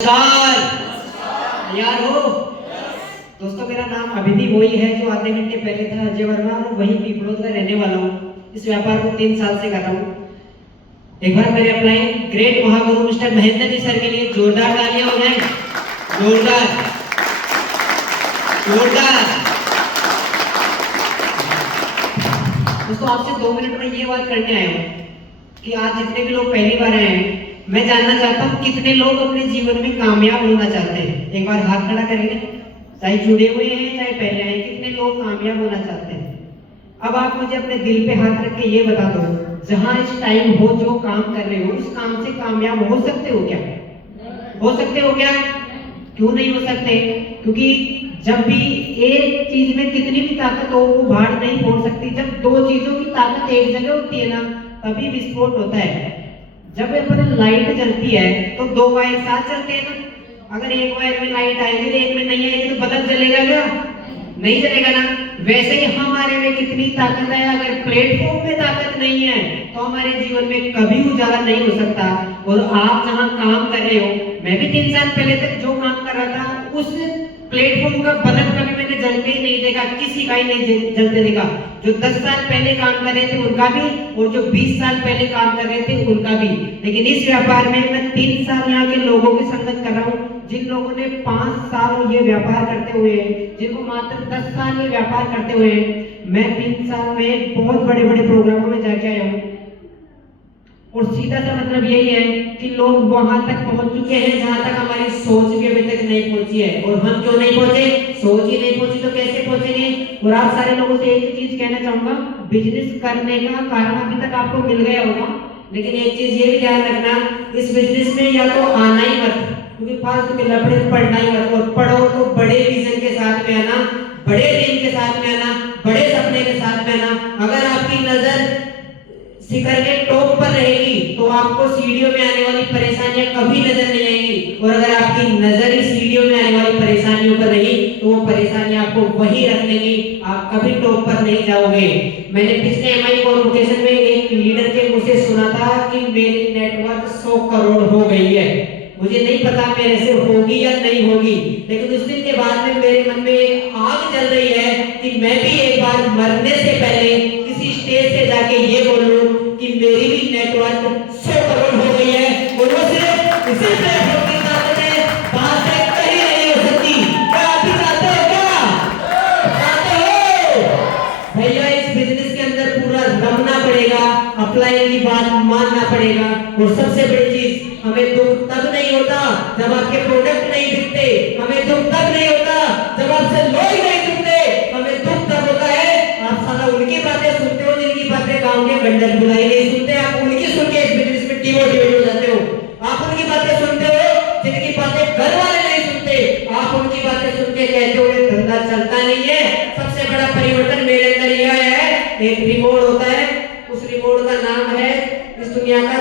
नमस्कार। तैयार हो दोस्तों? मेरा नाम अभी भी वही है जो आधे घंटे पहले था, अजय वर्मा। और वही पीपलोद का रहने वाला हूँ। इस व्यापार को 3 साल से कर रहा हूँ। एक बार मेरे upline great Mahaguru mister Mahendra ji sir के लिए जोरदार तालियां हो जाए। जोरदार जोरदार। दोस्तों, आपसे 2 मिनट में ये बात करने आया हूँ कि आज जितने भी लोग पहली बार आए हैं, मैं जानना चाहता हूँ कितने लोग अपने जीवन में कामयाब होना चाहते हैं। एक बार हाथ खड़ा करेंगे, चाहे जुड़े हुए हैं चाहे पहले आए, कितने लोग कामयाब होना चाहते हैं। अब आप मुझे अपने दिल पे हाथ रख के ये बता दो, जहां इस टाइम हो जो काम कर रहे हो, इस काम से कामयाब हो सकते हो क्या? हो सकते हो क्या? क्यों नहीं हो सकते? क्योंकि जब भी एक चीज में कितनी भी ताकत हो, वो भाड़ नहीं फोड़ सकती। जब 2 चीजों की ताकत एक जगह होती है ना, तभी विस्फोट होता है। जब अपन लाइट जलती है तो 2 वायर साथ चलते हैं ना। अगर एक वायर में लाइट आएगी तो एक में नहीं आएगी, तो बल्ब जलेगा क्या? नहीं जलेगा ना। वैसे ही हमारे में कितनी ताकत है, अगर प्लेटफॉर्म में ताकत नहीं है तो हमारे जीवन में कभी उजाला नहीं हो सकता। और आप जहां काम कर रहे हो, मैं भी 3 साल पहले तक जो काम कर रहा था, उस प्लेटफॉर्म का बल्ब कभी मैंने जलते ही नहीं देखा, किसी का ही नहीं जलते देखा। जो 10 साल पहले काम कर रहे थे उनका भी, और जो 20 साल पहले काम कर रहे थे उनका भी। लेकिन इस व्यापार में मैं 3 साल यहाँ के लोगों की संगत कर रहा हूँ, जिन लोगों ने 5 साल ये व्यापार करते हुए, जिनको मात्र 10 साल ये व्यापार करते हुए, मैं 3 साल में बहुत बड़े बड़े प्रोग्रामों में जाके आया हूँ। और सीधा सा मतलब यही है कि लोग वहां तक पहुंच चुके हैं जहां तक हमारी सोच भी अभी तक नहीं पहुंची है। और हम क्यों नहीं पहुंचे? सोच ही नहीं पहुंची तो कैसे पहुंचेंगे? और आप सारे लोगों से एक ही चीज कहना चाहूंगा, बिजनेस करने का कारण अभी तक आपको मिल गया होगा, लेकिन एक चीज ये भी ध्यान रखना, इस बिजनेस में या तो आना ही मत, क्योंकि फालतू के लफड़े पढ़ना ही मत। और पढ़ो तो बड़े विजन के साथ में आना, बड़े ड्रीम के साथ में आना, बड़े सपने के साथ में आना। अगर आपकी नजर शिखर के टॉप पर रहेगी तो आपको सीढ़ियों में आने वाली परेशानियां कभी नजर नहीं आएंगी। और अगर आपकी नजर ही सीढ़ियों में आने वाली परेशानियों पर रही तो वो परेशानियां आपको वही रख लेंगी, आप कभी टॉप पर नहीं जाओगे। मैंने पिछले एमआई कॉन्वोकेशन में एक लीडर के मुंह से सुना था कि मेरी नेटवर्क 100 करोड़ हो गई है। मुझे नहीं पता मेरे से होगी या नहीं होगी, लेकिन उस दिन के बाद में मेरे मन में एक आग जल रही है कि मैं भी एक बार मरने से पहले किसी स्टेज से जाके ये बोलूं कि मेरी भी नेटवर्क 100 करोड़ हो गई है। और वो सिर्फ इसी प्लेटफॉर्म के साथ है, बात से कहीं नहीं हो सकती। क्या आप भी चाहते हो? क्या चाहते हो भैया? इस बिजनेस के अंदर पूरा दमना पड़ेगा, अप्लाई की बात मानना पड़ेगा। और सबसे बड़ी चीज, हमें दुख तब नहीं होता जब आपके प्रोडक्ट नहीं बिकते, हमें दुख तब नहीं होता जब आपसे लोग नहीं सुनते, हमें दुख तब होता है आप साला उनकी बातें सुनते हो जिनकी बातें गांव के गंडक बुलाई नहीं सुनते। आप उनकी सुन के इस बिजनेस में डिमोटिवेट हो जाते हो। आप उनकी बातें सुनते हो जिनकी बातें घर वाले नहीं सुनते। आप उनकी बातें सुन के कहते हो ये धंधा चलता नहीं है। सबसे बड़ा परिवर्तन मेरे अंदर यह है, एक रिमोट होता है, उस रिमोट का नाम है, इस दुनिया का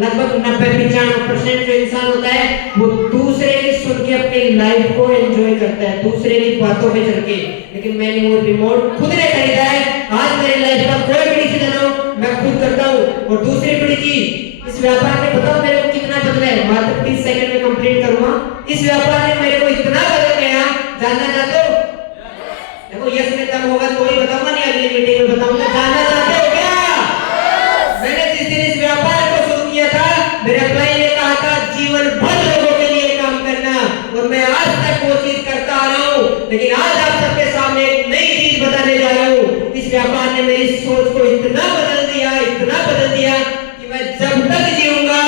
लगभग 90-95% जो इंसान होता है वो दूसरे की सुन के अपनी लाइफ को एंजॉय करता है, दूसरे की बातों पे चल के। लेकिन मैंने वो रिमोट खुद ने खरीदा है। आज मेरी लाइफ का कोई भी डिसीजन हो मैं खुद करता हूँ। और दूसरी बड़ी चीज, इस व्यापार में बताओ मेरे को कितना बदला है, मात्र 30 सेकंड में कंप्लीट करूंगा। इस व्यापार ने मेरे को इतना बदल गया, जानना चाहते हो? देखो यस में दम होगा तो ही बताऊंगा, नहीं अगली मीटिंग में बताऊंगा। जानना चाहते हो क्या? मैंने जिस दिन इस व्यापार को शुरू किया था, मेरे अपलाइन ने कहा था जीवन भर लोगों के लिए काम करना, और मैं आज तक वो चीज करता आ रहा हूँ। लेकिन आज आप सबके सामने एक नई चीज बताने जा रहा हूँ। इस व्यापार ने मेरी सोच को इतना बदल दिया, इतना बदल दिया कि मैं जब तक जीऊंगा,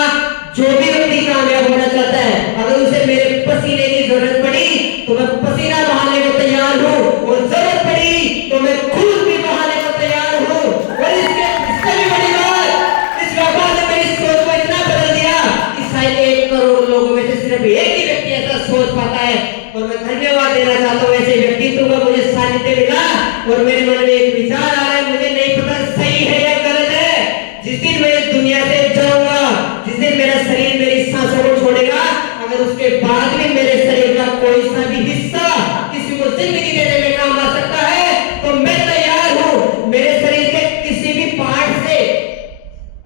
जो भी व्यक्ति कामयाब होना चाहता है, अगर उसे मेरे पसीने की जरूरत पड़ी तो मैं पसीना बहाने को तैयार हूँ, और जरूरत पड़ी तो मैं खून भी बहाने को तैयार हूँ। और इससे भी बड़ी बात, इस व्यापार ने मेरी सोच को इतना बदल दिया कि शायद 1 करोड़ लोगों में से सिर्फ एक ही व्यक्ति ऐसा सोच पाता है। और मैं धन्यवाद देना चाहता हूँ ऐसे व्यक्तित्व का, मुझे सानिध्य मिला। और मेरे मन में एक विचार आ रहा है, मुझे नहीं पता सही है या गलत है। जिस दिन मैं इस दुनिया से जाऊंगा, जिस दिन मेरा शरीर मेरी सांसों को छोड़ेगा, अगर उसके बाद भी मेरे शरीर का कोई सा भी हिस्सा किसी को जिंदगी देने में काम आ सकता है तो मैं तैयार हूँ। मेरे शरीर के किसी भी पार्ट से,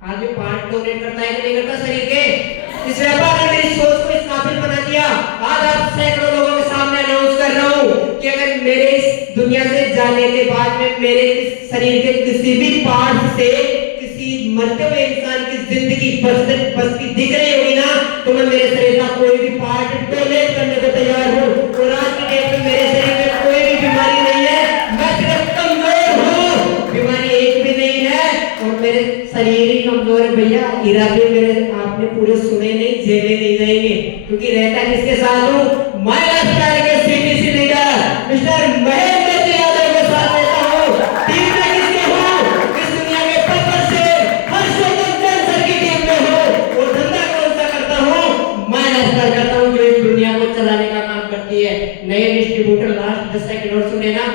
आज भी पार्ट डोनेट करता है कि नहीं करता शरीर के? इस व्यापार ने मेरी सोच को इस काबिल बना दिया कि अगर मेरे इस दुनिया से जाने के बाद में मेरे इस शरीर के किसी भी पार्ट से किसी मरते हुए इंसान की जिंदगी बसती दिख रही होगी ना, तो मैं मेरे शरीर का कोई भी पार्ट डोनेट करने को तैयार हूँ। और आज के डेट में मेरे शरीर में कोई भी बीमारी नहीं है, मैं सिर्फ कमजोर हूँ, बीमारी एक भी नहीं है। और मेरे शरीर ही कमजोर है भैया, इरादे मेरे आपने पूरे सुने नहीं, झेले नहीं जाएंगे, क्योंकि रहता किसके साथ हूँ, माय लाइफस्टाइल के CTC leader mister Mahendra ji Yadav के साथ रहता हूँ। टीम में किसके हूँ, इस दुनिया के पत्थर से हर्षवर्धन सर की टीम में हूँ। और धंधा कौन सा करता हूँ, माय लाइफस्टाइल करता हूँ, जो इस दुनिया को चलाने का काम करती है। नए डिस्ट्रीब्यूटर लास्ट 10 सेकंड और सुने ना,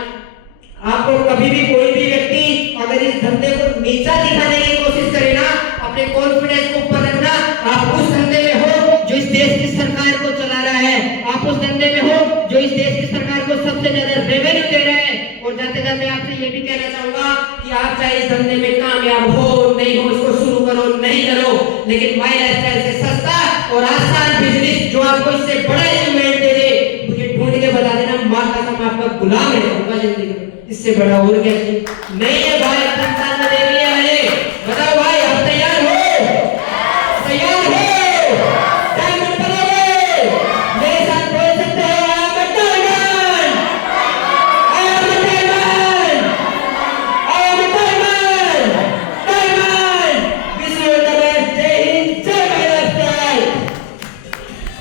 आपको कभी भी कोई भी व्यक्ति अगर इस धंधे को नीचा दिखाने की कोशिश करे ना, अपने कॉन्फिडेंस को ऊपर रखना, आप उस धंधे में हो जो इस देश की सरकार को चला रहा है, आप उस धंधे में हो जो इस देश की सरकार को सबसे ज्यादा रेवेन्यू दे रहा है। और जाते जाते आपसे ये भी कहना चाहूंगा कि आप चाहे इस धंधे में कामयाब हो नहीं हो, इसको शुरू करो नहीं करो, लेकिन माय लाइफस्टाइल से सस्ता और आसान बिजनेस जो आपको इससे बड़ा अचीवमेंट दे दे, मुझे ढूंढ के बता देना, मां कसम आपका गुलाम रहूंगा जिंदगी में, इससे बड़ा और क्या नहीं है।